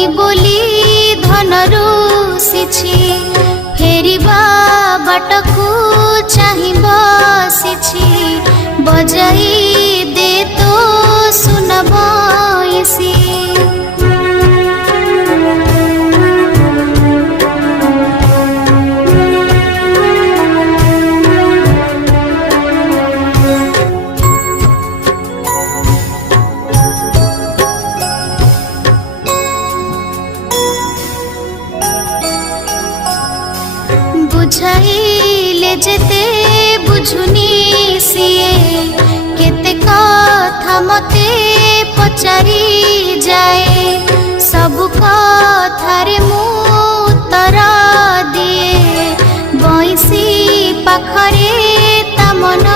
भौणी बोली धन रुषिछि फेरिबा बाटकू चाहि बसिछि बजाई दे तो सुन बंसी। बुझाइले जेते बुझुनी सिए केते कथा मते पचारी जाए सब कथारे मु उत्तर दिए बंसी पाखरे ता मन